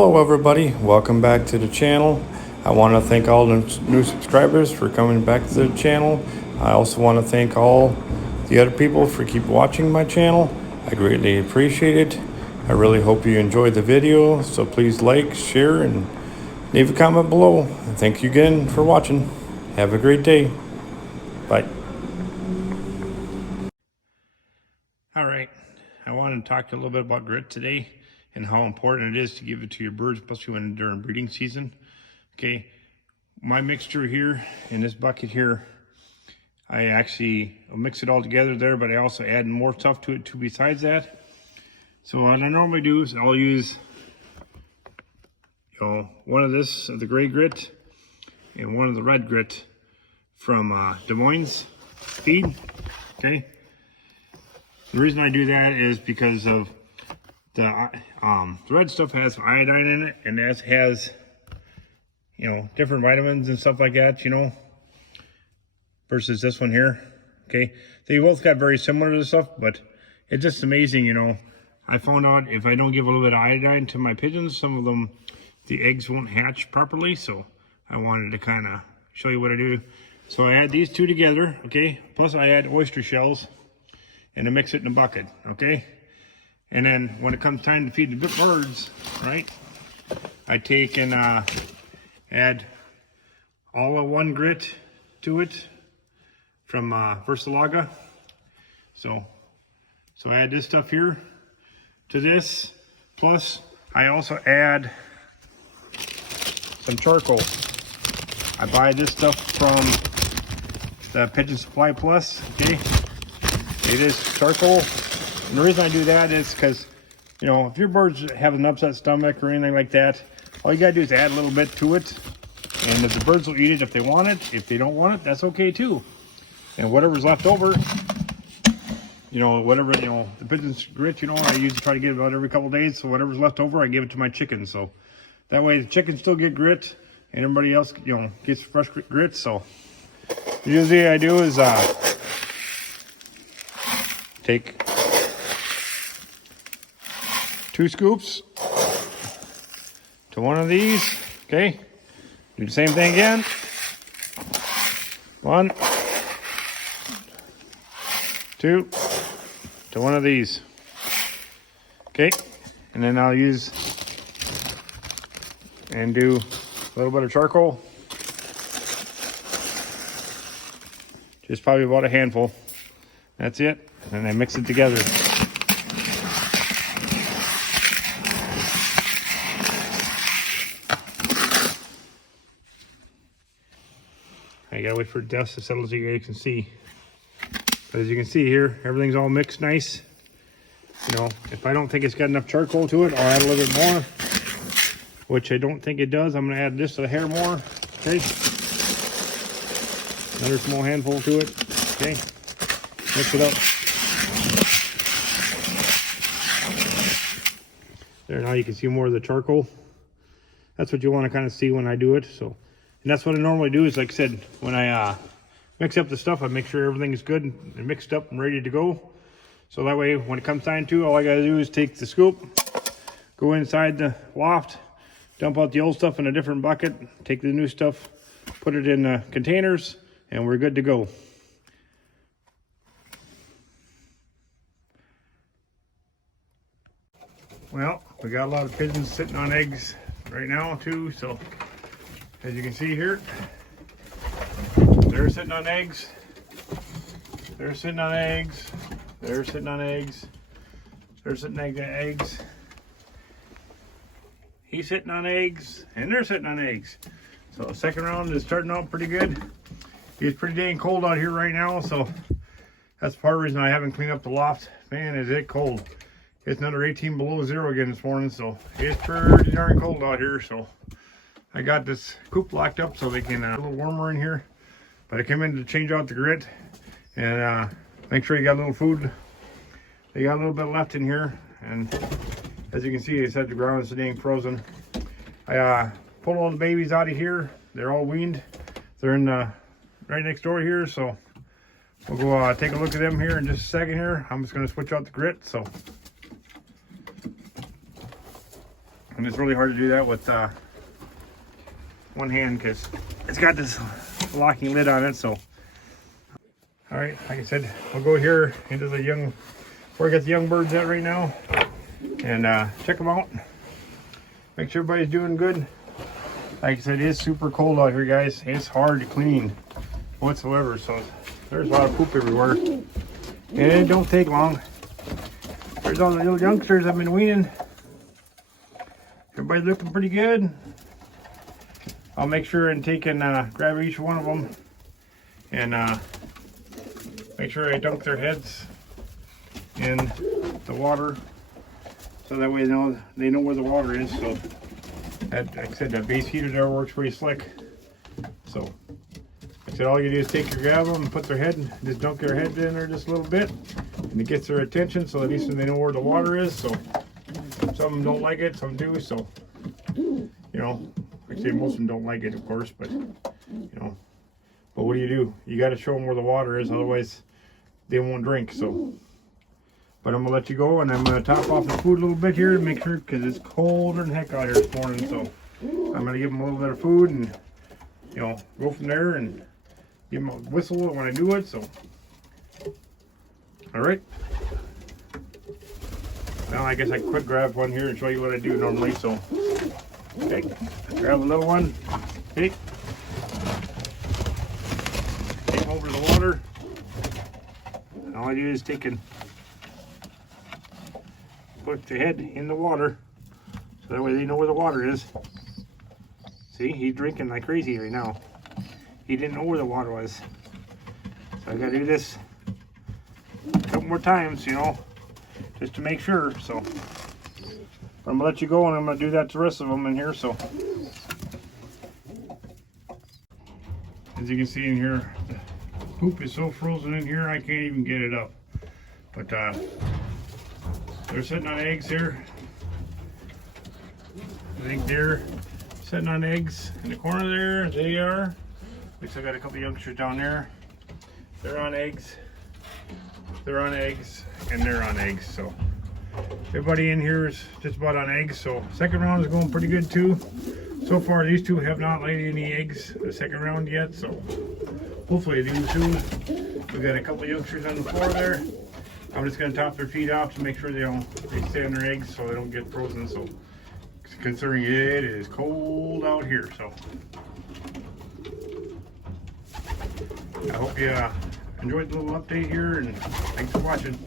Hello everybody, welcome back to the channel. I want to thank all the new subscribers for coming back to the channel. I also want to thank all the other people for keep watching my channel. I greatly appreciate it. I really hope you enjoyed the video, so please like, share, and leave a comment below. Thank you again for watching. Have a great day. Bye. All right, I wanted to talk to you a little bit about grit today and how important it is to give it to your birds, especially when during breeding season. Okay, my mixture here in this bucket here, I actually mix it all together there, but I also add more stuff to it too besides that. So what I normally do is I'll use, one of this of the gray grit and one of the red grit from Des Moines feed. Okay, the reason I do that is because of the red stuff has iodine in it, and that has, different vitamins and stuff like that, versus this one here. Okay, they both got very similar to stuff, but it's just amazing, I found out if I don't give a little bit of iodine to my pigeons, some of them, the eggs won't hatch properly, so I wanted to kind of show you what I do. So I add these two together, okay, plus I add oyster shells, and I mix it in a bucket, okay? And then when it comes time to feed the birds, right, I take and add all of one grit to it from Versalaga. So I add this stuff here to this, plus I also add some charcoal. I buy this stuff from the Pigeon Supply Plus, okay? It is charcoal. And the reason I do that is because, if your birds have an upset stomach or anything like that, all you gotta do is add a little bit to it. And if the birds will eat it if they want it. If they don't want it, that's okay too. And whatever's left over, the pigeon's grit, I usually try to get it about every couple of days. So whatever's left over, I give it to my chickens. So that way the chickens still get grit and everybody else, gets fresh grit. So usually I do is take 2 scoops to one of these, okay? Do the same thing again. 1, 2, to one of these, okay? And then I'll use and do a little bit of charcoal. Just probably about a handful. That's it. And I mix it together. I gotta wait for dust to settle so you guys can see. But as you can see here, everything's all mixed nice. If I don't think it's got enough charcoal to it, I'll add a little bit more, which I don't think it does. I'm gonna add just a hair more, okay? Another small handful to it, okay? Mix it up. There, now you can see more of the charcoal. That's what you want to kind of see when I do it. So, and that's what I normally do is, like I said, when I mix up the stuff, I make sure everything is good and mixed up and ready to go. So that way, when it comes time to, all I got to do is take the scoop, go inside the loft, dump out the old stuff in a different bucket, take the new stuff, put it in containers, and we're good to go. Well, we got a lot of pigeons sitting on eggs right now too, so as you can see here, they're sitting on eggs, they're sitting on eggs, they're sitting on eggs, they're sitting on eggs, he's sitting on eggs, and they're sitting on eggs. So the second round is starting out pretty good. It's pretty dang cold out here right now, so that's part of the reason I haven't cleaned up the loft. Man, is it cold. It's another 18 below zero again this morning, so it's pretty darn cold out here. So I got this coop locked up so they can a little warmer in here. But I came in to change out the grit and make sure you got a little food. They got a little bit left in here, and as you can see, it's at the ground, it's dang frozen. I pulled all the babies out of here. They're all weaned. They're in right next door here, so we'll go take a look at them here in just a second here. I'm just going to switch out the grit. So And it's really hard to do that with one hand because it's got this locking lid on it. So, all right, like I said, we'll go here into the young, where I got the young birds at right now, and check them out. Make sure everybody's doing good. Like I said, it is super cold out here, guys. It's hard to clean whatsoever. So there's a lot of poop everywhere, and it don't take long. There's all the little youngsters I've been weaning. Everybody's looking pretty good. I'll make sure and take and grab each one of them and make sure I dunk their heads in the water, so that way they know where the water is. So that, like I said, that base heater there works pretty slick. So like I said, all you do is grab them and put their head, and just dunk their head in there just a little bit, and it gets their attention, so at least they know where the water is. So some of them don't like it, some do. So you know, like I say, most of them don't like it, of course, but you know, but what do? You got to show them where the water is, otherwise they won't drink. So, but I'm gonna let you go, and I'm gonna top off the food a little bit here to make sure, because it's colder than heck out here this morning. So I'm gonna give them a little bit of food, and you know, go from there, and give them a whistle when I do it. So, all right. Now I guess I could grab one here and show you what I do normally. So, okay, grab a little one. Okay, take them over to the water. And all I do is take and put the head in the water, so that way they know where the water is. See, he's drinking like crazy right now. He didn't know where the water was. So I gotta do this a couple more times, you know, just to make sure. So but I'm gonna let you go, and I'm gonna do that to the rest of them in here. So as you can see in here, the poop is so frozen in here I can't even get it up. But they're sitting on eggs here. I think they're sitting on eggs in the corner there. They are. Looks like I got a couple youngsters down there. They're on eggs. They're on eggs, and they're on eggs. So everybody in here is just about on eggs. So second round is going pretty good too. So far these two have not laid any eggs the second round yet. So hopefully they do soon. We got a couple youngsters on the floor there. I'm just gonna top their feet off to make sure they stay on their eggs so they don't get frozen. So considering it is cold out here, so I hope you enjoyed the little update here, and thanks for watching.